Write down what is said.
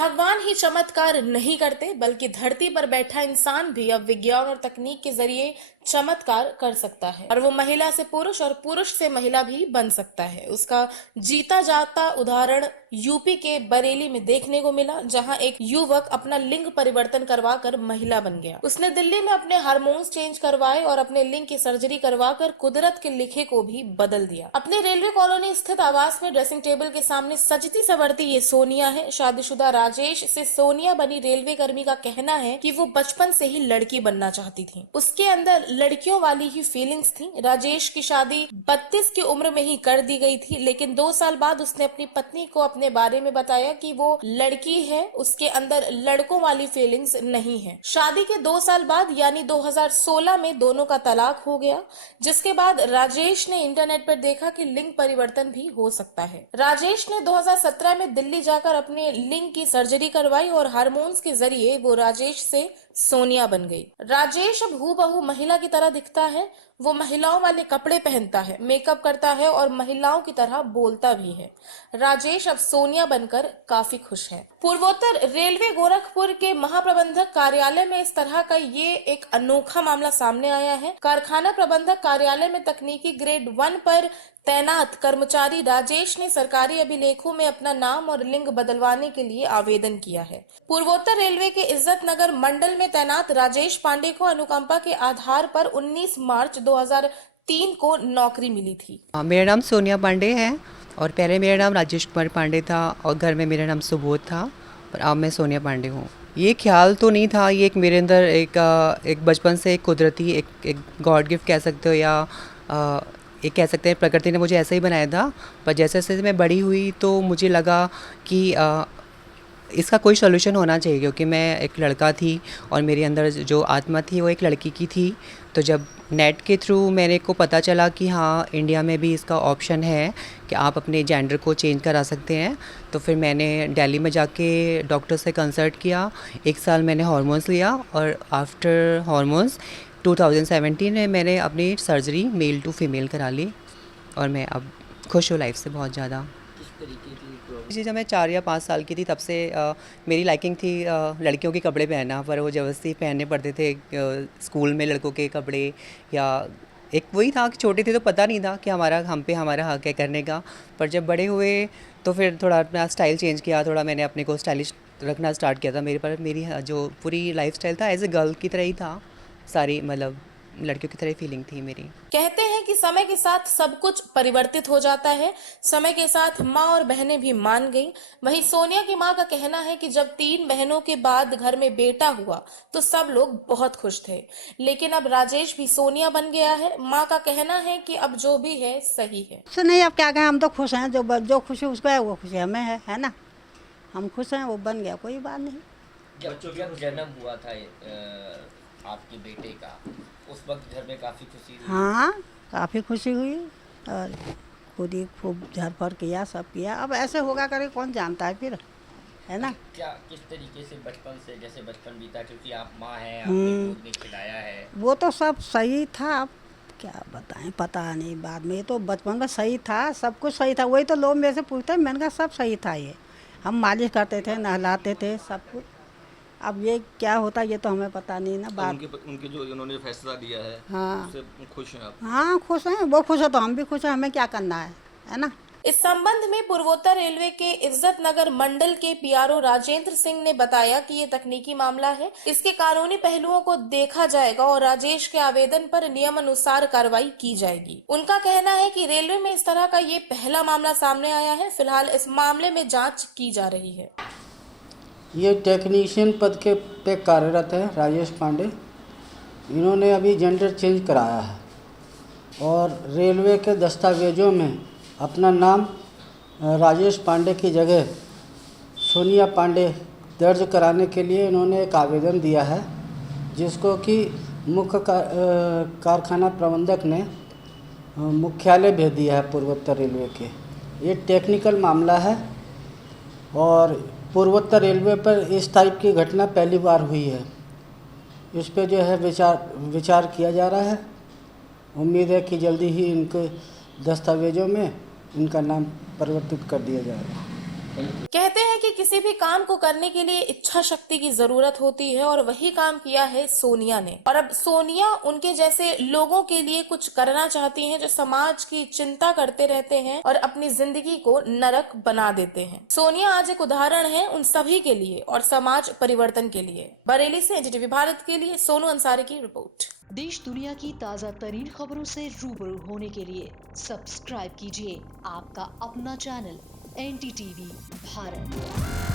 भगवान ही चमत्कार नहीं करते बल्कि धरती पर बैठा इंसान भी अब विज्ञान और तकनीक के जरिए चमत्कार कर सकता है और वो महिला से पुरुष और पुरुष से महिला भी बन सकता है। उसका जीता जाता उदाहरण यूपी के बरेली में देखने को मिला, जहां एक युवक अपना लिंग परिवर्तन करवाकर महिला बन गया। उसने दिल्ली में अपने हार्मोन्स चेंज करवाए और अपने लिंग की सर्जरी करवाकर कुदरत के लिखे को भी बदल दिया। अपने रेलवे कॉलोनी स्थित आवास में ड्रेसिंग टेबल के सामने सजती सवरती ये सोनिया है। शादीशुदा राजेश से सोनिया बनी रेलवे कर्मी का कहना है कि वो बचपन से ही लड़की बनना चाहती थी। उसके अंदर लड़कियों वाली ही फीलिंग्स थी। राजेश की शादी 32 की उम्र में ही कर दी गई थी, लेकिन 2 साल बाद उसने अपनी पत्नी को अपने बारे में बताया कि वो लड़की है, उसके अंदर लड़कों वाली फीलिंग्स नहीं है। शादी के 2 साल बाद यानी 2016 में दोनों का तलाक हो गया, जिसके बाद राजेश ने इंटरनेट पर देखा कि लिंग परिवर्तन भी हो सकता है। राजेश ने 2017 में दिल्ली जाकर अपने लिंग की सर्जरी करवाई और हार्मोन्स के जरिए वो राजेश से सोनिया बन गई। राजेश अब हूबहू महिला की तरह दिखता है। वो महिलाओं वाले कपड़े पहनता है, मेकअप करता है और महिलाओं की तरह बोलता भी है। राजेश अब सोनिया बनकर काफी खुश है। पूर्वोत्तर रेलवे गोरखपुर के महाप्रबंधक कार्यालय में इस तरह का ये एक अनोखा मामला सामने आया है। कारखाना प्रबंधक कार्यालय में तकनीकी ग्रेड 1 पर तैनात कर्मचारी राजेश ने सरकारी अभिलेखों में अपना नाम और लिंग बदलवाने के लिए आवेदन किया है। पूर्वोत्तर रेलवे के इज्जत नगर मंडल में तैनात राजेश पांडे को अनुकंपा के आधार पर 19 मार्च 2003 को नौकरी मिली थी। मेरा नाम सोनिया पांडे है और पहले मेरा नाम राजेश कुमार पांडे था और घर में मेरा नाम सुबोध था, पर अब मैं सोनिया पांडे हूँ। ये ख्याल तो नहीं था, ये एक मेरे अंदर एक बचपन से एक कुदरती एक गॉड गिफ्ट कह सकते हो या एक कह सकते हैं प्रकृति ने मुझे ऐसा ही बनाया था। पर जैसे जैसे मैं बड़ी हुई तो मुझे लगा कि इसका कोई सोल्यूशन होना चाहिए, क्योंकि मैं एक लड़का थी और मेरे अंदर जो आत्मा थी वो एक लड़की की थी। तो जब नेट के थ्रू मेरे को पता चला कि हाँ इंडिया में भी इसका ऑप्शन है कि आप अपने जेंडर को चेंज करा सकते हैं, तो फिर मैंने दिल्ली में जाके डॉक्टर से कंसल्ट किया। 1 साल मैंने हार्मोन्स लिया और आफ्टर हार्मोन्स 2017 में मैंने अपनी सर्जरी मेल टू फीमेल करा ली और मैं अब खुश हूँ लाइफ से बहुत ज़्यादा। जी, जब मैं 4 या 5 साल की थी तब से मेरी लाइकिंग थी लड़कियों के कपड़े पहनना, पर वो ज़बरदस्ती पहनने पड़ते थे स्कूल में लड़कों के कपड़े। या एक वही था कि छोटे थे तो पता नहीं था कि हम पे हमारा हक है करने का। पर जब बड़े हुए तो फिर थोड़ा अपना स्टाइल चेंज किया, थोड़ा मैंने अपने को स्टाइलिश रखना स्टार्ट किया था। मेरी जो पूरी लाइफ स्टाइल था एज ए गर्ल की तरह ही था, सारी मतलब लड़कियों की तरह फीलिंग थी मेरी। कहते हैं कि समय के साथ सब कुछ परिवर्तित हो जाता है। समय के साथ माँ और बहनें भी मान गईं। वहीं सोनिया की माँ का कहना है कि जब 3 बहनों के बाद घर में बेटा हुआ तो सब लोग बहुत खुश थे, लेकिन अब राजेश भी सोनिया बन गया है। माँ का कहना है कि अब जो भी है सही है। तो नहीं, अब क्या कहें, हम तो खुश हैं। जो खुशी उसको है वो खुशी हमें है ना। हम खुश हैं, वो बन गया, कोई बात नहीं। जब जन्म हुआ था आपके बेटे का, उस वक्त घर में काफ़ी खुशी हुई। हाँ, काफ़ी खुशी हुई और खुद ही खूब झरफर किया, सब किया। अब ऐसे होगा करे कौन जानता है फिर, है ना। क्या किस तरीके से बचपन से जैसे बचपन बीता, क्योंकि आप माँ हैं, आपने गोद में खिलाया है। वो तो सब सही था, अब क्या बताएं, पता नहीं। बाद में तो बचपन में सही था, सब कुछ सही था। वही तो लोग मेरे से पूछते हैं, मैंने कहा सब सही था। ये हम मालिश करते थे, नहलाते थे, सब कुछ। अब ये क्या होता ये तो हमें पता नहीं ना। बात उनके जो उन्होंने फैसला दिया है, हाँ, उससे खुश हैं आप? हाँ खुश हैं, वो खुश है तो हम भी खुश हैं। हमें क्या करना है ना। इस संबंध में पूर्वोत्तर रेलवे के इज्जत नगर मंडल के पीआरओ राजेंद्र सिंह ने बताया कि ये तकनीकी मामला है, इसके कानूनी पहलुओं को देखा जाएगा और राजेश के आवेदन पर नियम अनुसार कार्रवाई की जाएगी। उनका कहना है कि रेलवे में इस तरह का ये पहला मामला सामने आया है। फिलहाल इस मामले में जाँच की जा रही है। ये टेक्नीशियन पद के पे कार्यरत है राजेश पांडे। इन्होंने अभी जेंडर चेंज कराया है और रेलवे के दस्तावेज़ों में अपना नाम राजेश पांडे की जगह सोनिया पांडे दर्ज कराने के लिए इन्होंने एक आवेदन दिया है, जिसको कि मुख्य कारखाना प्रबंधक ने मुख्यालय भेज दिया है पूर्वोत्तर रेलवे के। ये टेक्निकल मामला है और पूर्वोत्तर रेलवे पर इस टाइप की घटना पहली बार हुई है। इस पे जो है विचार किया जा रहा है। उम्मीद है कि जल्दी ही इनके दस्तावेज़ों में इनका नाम परिवर्तित कर दिया जाएगा। कहते हैं कि किसी भी काम को करने के लिए इच्छा शक्ति की जरूरत होती है और वही काम किया है सोनिया ने। और अब सोनिया उनके जैसे लोगों के लिए कुछ करना चाहती हैं जो समाज की चिंता करते रहते हैं और अपनी जिंदगी को नरक बना देते हैं। सोनिया आज एक उदाहरण है उन सभी के लिए और समाज परिवर्तन के लिए। बरेली से एनडीटीवी भारत के लिए सोनू अंसारी की रिपोर्ट। देश दुनिया की ताज़ा तरीन खबरों से रूबरू होने के लिए सब्सक्राइब कीजिए आपका अपना चैनल NDTV भारत।